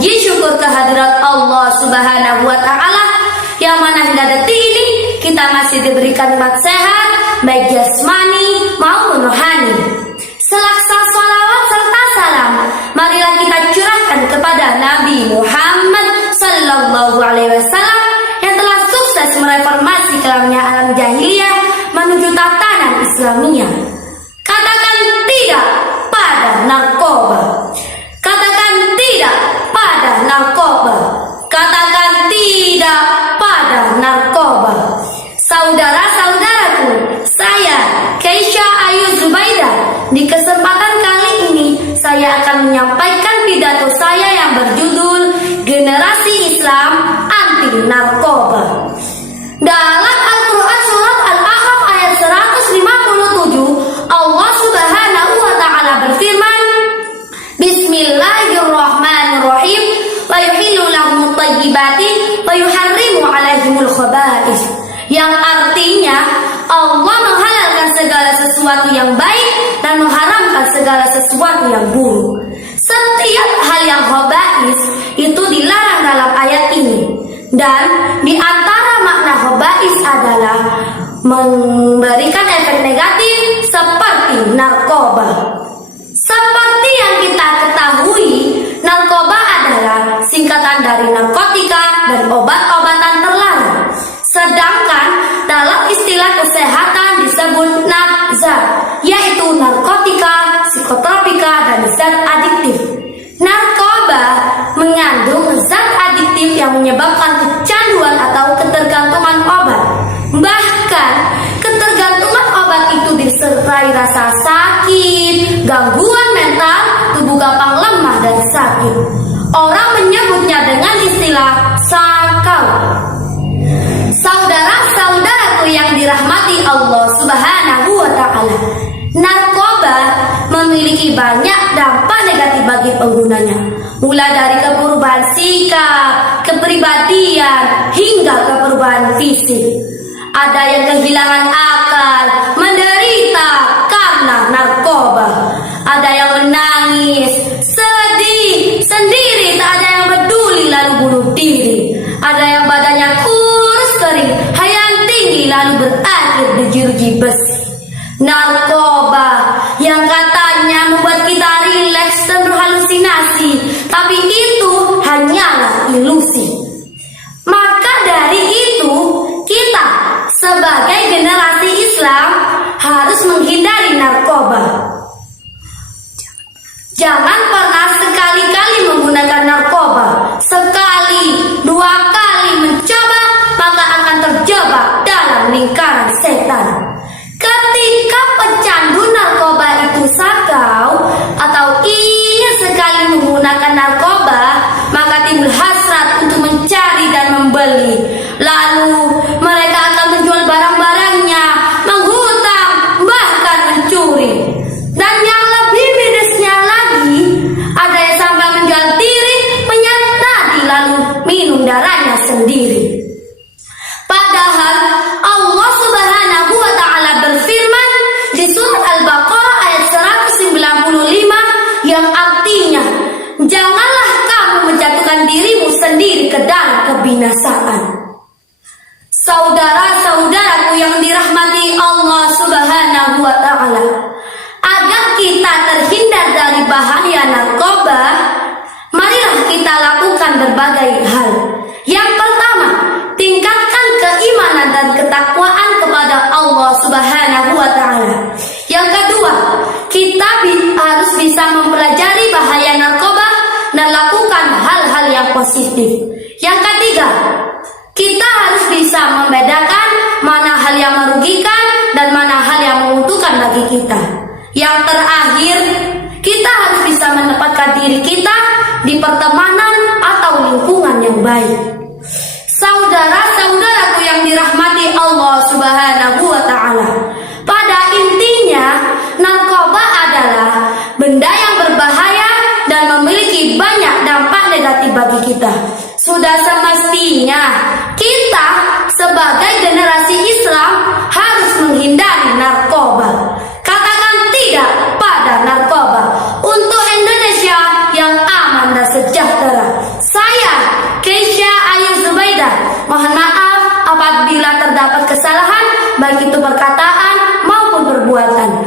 puji syukur kehadirat Allah Subhanahu wa Ta'ala, yang mana hingga detik ini kita masih diberikan nikmat sehat, baik jasmani maupun rohani. Selaksa salawat serta salam, marilah kita curahkan kepada Nabi Muhammad Sallallahu Alaihi Wasallam yang telah sukses mereformasi kelamnya alam jahiliyah menuju tatanan Islamiyah. Katakan tidak pada narkoba. Katakan tidak pada narkoba. Katakan tidak pada narkoba. Saudara-saudaraku, saya Keisha Ayu Zubaidah. Di kesempatan kali ini saya akan menyampaikan pidato saya yang berjudul Generasi Islam Anti Narkoba. Dalam Al-Quran surat Al-Ahqaf ayat 157, Allah Subhanahu wa Ta'ala berfirman, Bismillahirrahmanirrahim, wa yuhillu lahumut thayyibati wa yuharrimu 'alaihimul khaba'ith. Yang artinya Allah menghalalkan segala sesuatu yang baik dan mengharamkan segala sesuatu yang buruk. Setiap hal yang khaba'ith itu dilarang dalam ayat ini. Dan di antara makna khaba'ith adalah memberikan efek negatif seperti narkoba. Seperti yang kita ketahui, narkoba adalah singkatan dari narkotika dan obat-obatan terlarang. Sedangkan dalam istilah kesehatan disebut zat, yaitu narkotika, psikotropika, dan zat adiktif. Narkoba mengandung zat adiktif yang menyebabkan kecanduan atau ketergantungan obat. Bahkan ketergantungan obat itu disertai rasa sakit, gangguan mental, tubuh gampang lemah dan sakit. Orang menyebutnya dengan istilah sakau. Saudara-saudaraku yang dirahmati Allah Subhanahu wa Ta'ala, narkoba memiliki banyak dampak negatif bagi penggunanya, mulai dari keperubahan sikap, kepribadian, hingga keperubahan fisik. Ada yang kehilangan akal, menderita karena narkoba. Ada yang menangis, sedih, sendiri, tak ada yang peduli lalu bunuh diri. Ada yang badannya kurus kering, hayang tinggi lalu berakhir di jeruji besi. Narkoba yang katanya membuat kita rileks dan berhalusinasi, tapi itu hanyalah ilusi. Maka dari itu, kita sebagai generasi Islam harus menghindari narkoba. Jangan pernah sekali-kali menggunakan narkoba. Sekali, dua kali mencoba, maka akan terjebak dalam lingkaran setan. Ketika pecandu narkoba itu sakau atau ingin sekali menggunakan narkoba, maka timbul hasrat untuk mencari dan membeli. Lalu mereka akan menjual barang-barangnya, menghutang, bahkan mencuri. Dan yang lebih mirisnya lagi, ada yang sampai menjual diri, menyatadi lalu minum darahnya sendiri. Padahal Allah Subhanahu wa Ta'ala berfirman di surat Al-Baqarah ayat 195 yang artinya, janganlah kamu menjatuhkan dirimu sendiri ke dalam kebinasaan. Saudara-saudaraku yang dirahmati Allah Subhanahu wa Ta'ala, agar kita terhindar dari bahaya narkoba, marilah kita lakukan berbagai hal. Yang pertama, tingkatkan keimanan dan ketakwaan kepada Allah Subhanahu wa Ta'ala. Yang kedua, kita harus bisa mempelajari bahaya narkoba dan lakukan hal-hal yang positif. Yang ketiga, kita harus bisa membedakan mana hal yang merugikan dan mana hal yang menguntungkan bagi kita. Yang terakhir, kita harus bisa menempatkan diri kita di pertemanan atau lingkungan yang baik. Saudara-saudaraku yang dirahmati Allah Subhanahu wa Ta'ala, pada intinya narkoba adalah benda yang berbahaya dan memiliki banyak dampak negatif bagi kita. Sudah semestinya kita sebagai generasi Islam harus menghindari narkoba. Katakan tidak pada narkoba untuk Indonesia yang aman dan sejahtera. terdapat kesalahan, baik itu perkataan maupun perbuatan.